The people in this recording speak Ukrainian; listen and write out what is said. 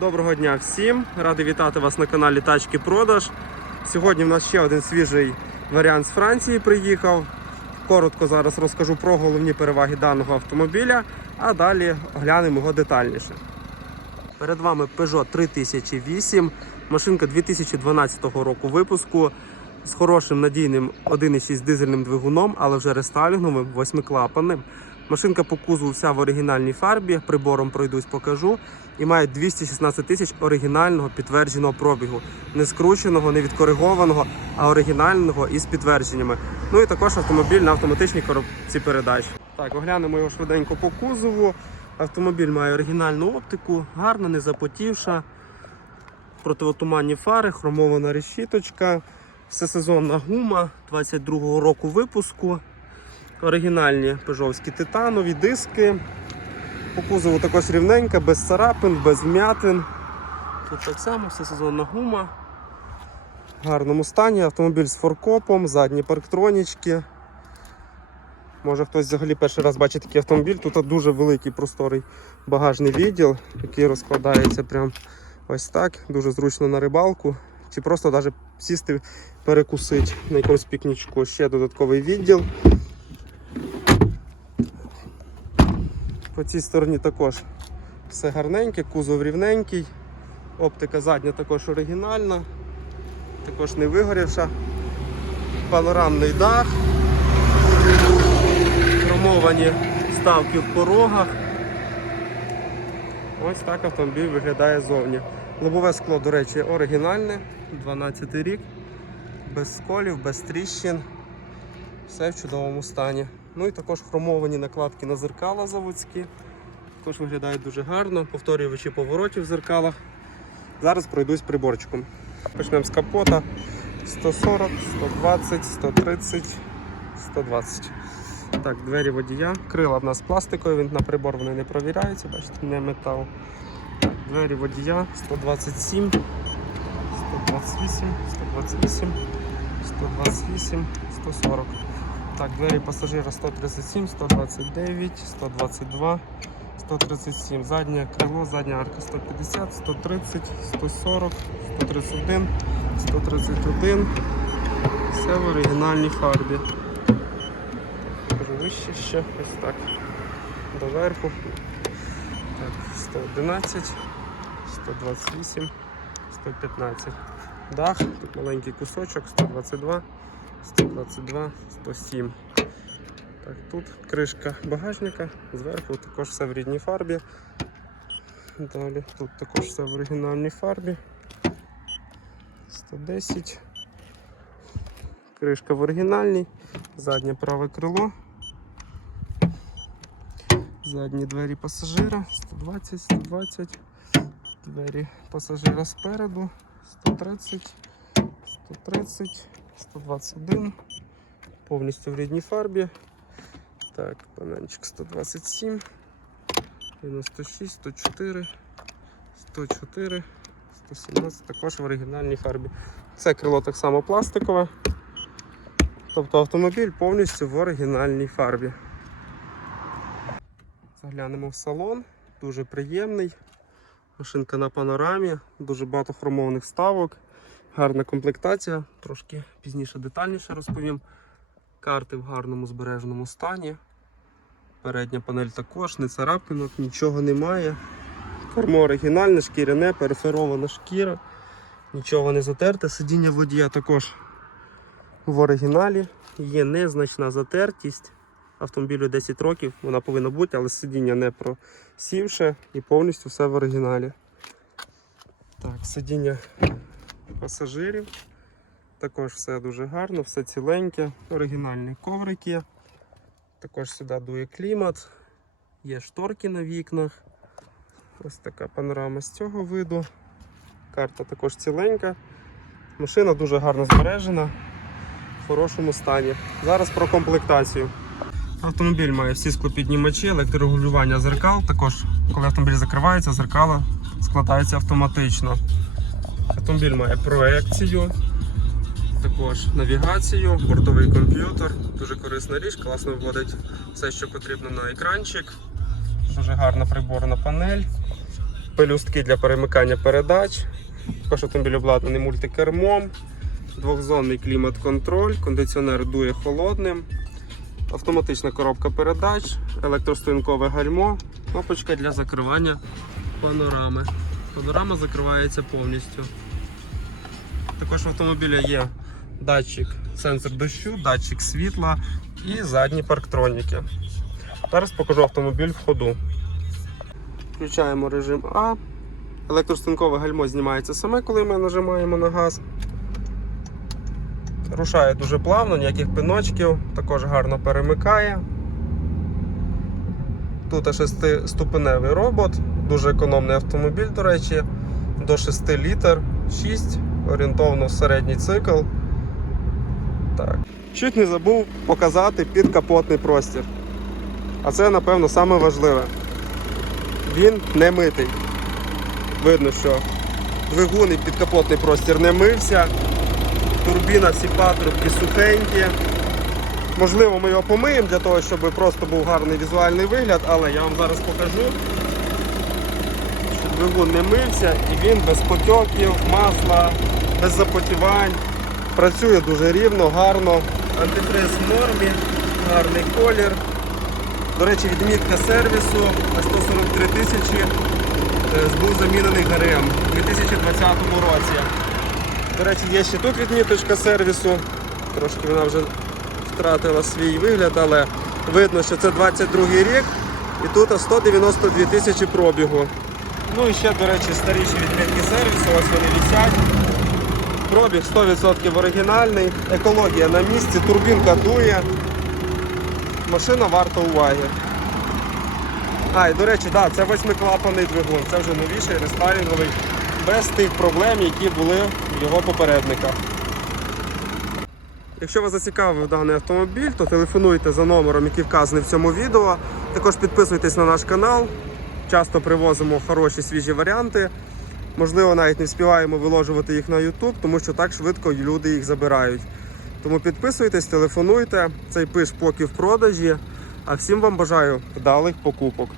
Доброго дня всім! Радий вітати вас на каналі Тачки Продаж. Сьогодні в нас ще один свіжий варіант з Франції приїхав. Коротко зараз розкажу про головні переваги даного автомобіля, а далі оглянемо його детальніше. Перед вами Peugeot 3008, машинка 2012 року випуску з хорошим надійним 1,6 дизельним двигуном, але вже рестайлінговим, восьмиклапанним. Машинка по кузову вся в оригінальній фарбі, прибором пройдусь покажу. І має 216 тисяч оригінального підтвердженого пробігу. Не скрученого, не відкоригованого, а оригінального із підтвердженнями. Ну і також автомобіль на автоматичній коробці передач. Так, оглянемо його швиденько по кузову. Автомобіль має оригінальну оптику, гарна, не запотівша. Противотуманні фари, хромована решіточка, всесезонна гума 22-го року випуску. Оригінальні пежовські титанові диски. По кузову також рівненька, без царапин, без вмятин. Тут так само всесезонна гума. В гарному стані. Автомобіль з форкопом, задні парктронічки. Може хтось взагалі перший раз бачить такий автомобіль. Тут дуже великий просторий багажний відділ, який розкладається прям ось так. Дуже зручно на рибалку. Чи просто навіть сісти перекусити на якомусь пікнічку. Ще додатковий відділ. По цій стороні також все гарненьке, кузов рівненький, оптика задня також оригінальна, також не вигорівша, панорамний дах, хромовані ставки в порогах. Ось так автомобіль виглядає зовні. Лобове скло, до речі, оригінальне, 12 рік, без сколів, без тріщин, все в чудовому стані. Ну і також хромовані накладки на зеркала заводські. Також виглядають дуже гарно, повторювачі поворотів в зеркалах. Зараз пройдусь приборчиком. Почнемо з капота 140, 120, 130, 120. Так, двері водія. Крила в нас пластикові, на прибор вони не провіряються, бачите, не метал. Двері водія 127, 128, 128, 128, 140. Так, двері пасажира 137, 129, 122, 137. Заднє крило, задня арка 150, 130, 140, 131, 131. Все в оригінальній фарбі. Вище ще, ось так. Доверху. Так, 111, 128, 115. Дах, тут маленький кусочок, 122. 122, 107. Так, Тут кришка багажника, зверху також все в рідній фарбі. Далі тут також все в оригінальній фарбі. 110. Кришка в оригінальній, заднє праве крило. Задні двері пасажира 120, 120, двері пасажира спереду 130, 130. 121, повністю в рідній фарбі. Так, панельчик 127, 96, 104, 104, 117, також в оригінальній фарбі. Це крило так само пластикове. Тобто автомобіль повністю в оригінальній фарбі. Заглянемо в салон, дуже приємний. Машинка на панорамі, дуже багато хромованих ставок. Гарна комплектація, трошки пізніше детальніше розповім. Карти в гарному збереженому стані. Передня панель також, не царапинок, нічого немає. Кермо оригінальне, шкіряне, переферована шкіра, нічого не затерте. Сидіння водія також в оригіналі. Є незначна затертість. Автомобілю 10 років, вона повинна бути, але сидіння не просівше і повністю все в оригіналі. Так, сидіння пасажирів. Також все дуже гарно, все ціленьке, оригінальний коврик є. Також сюди дує клімат, є шторки на вікнах. Ось така панорама з цього виду. Карта також ціленька. Машина дуже гарно збережена, в хорошому стані. Зараз про комплектацію. Автомобіль має всі склопіднімачі, електрорегулювання зеркал. Також, коли автомобіль закривається, зеркало складається автоматично. Автомобіль має проекцію, також навігацію, бортовий комп'ютер, дуже корисна річ, класно вводить все, що потрібно на екранчик. Дуже гарна приборна панель. пелюстки для перемикання передач. Також автомобіль обладнаний мультикермом, двохзонний клімат-контроль, кондиціонер дує холодним, автоматична коробка передач, електростоянкове гальмо, кнопочка для закривання панорами. Панорама закривається повністю. Також в автомобілі є датчик сенсор дощу, датчик світла і задні парктроніки. Зараз покажу автомобіль в ходу. Включаємо режим А. Електростанкове гальмо знімається саме, коли ми нажимаємо на газ. Рушає дуже плавно, ніяких пиночків, також гарно перемикає. Тут 6-ступеневий робот, дуже економний автомобіль, до речі, до 6 літр, 6, орієнтовно середній цикл. Так. Чуть не забув показати підкапотний простір. А це, напевно, саме важливе. Він не митий. Видно, що двигун і підкапотний простір не мився. Турбіна, всі патрубки сухенькі. Можливо, ми його помиємо для того, щоб просто був гарний візуальний вигляд, але я вам зараз покажу, двигун не мився і він без потьоків, масла, без запотівань. Працює дуже рівно, гарно. Антифриз в нормі, гарний колір. До речі, відмітка сервісу на 143 тисячі е, був замінений ГРМ у 2020 році. До речі, є ще тут відміточка сервісу. Трошки вона вже втратила свій вигляд, але видно, що це 22 рік і тут 192 тисячі пробігу. Ну і ще, до речі, старіші відмітки сервісу, ось вони висять. Пробіг 100% оригінальний, екологія на місці, турбінка дує. Машина варта уваги. А, і до речі, да, це восьмиклапаний двигун, це вже новіший рестайлінговий, без тих проблем, які були в його попередника. Якщо вас зацікавив даний автомобіль, то телефонуйте за номером, який вказаний в цьому відео. Також підписуйтесь на наш канал. Часто привозимо хороші свіжі варіанти. Можливо, навіть не встигаємо виложувати їх на YouTube, тому що так швидко люди їх забирають. Тому підписуйтесь, телефонуйте. Цей пиш поки в продажі. А всім вам бажаю вдалих покупок.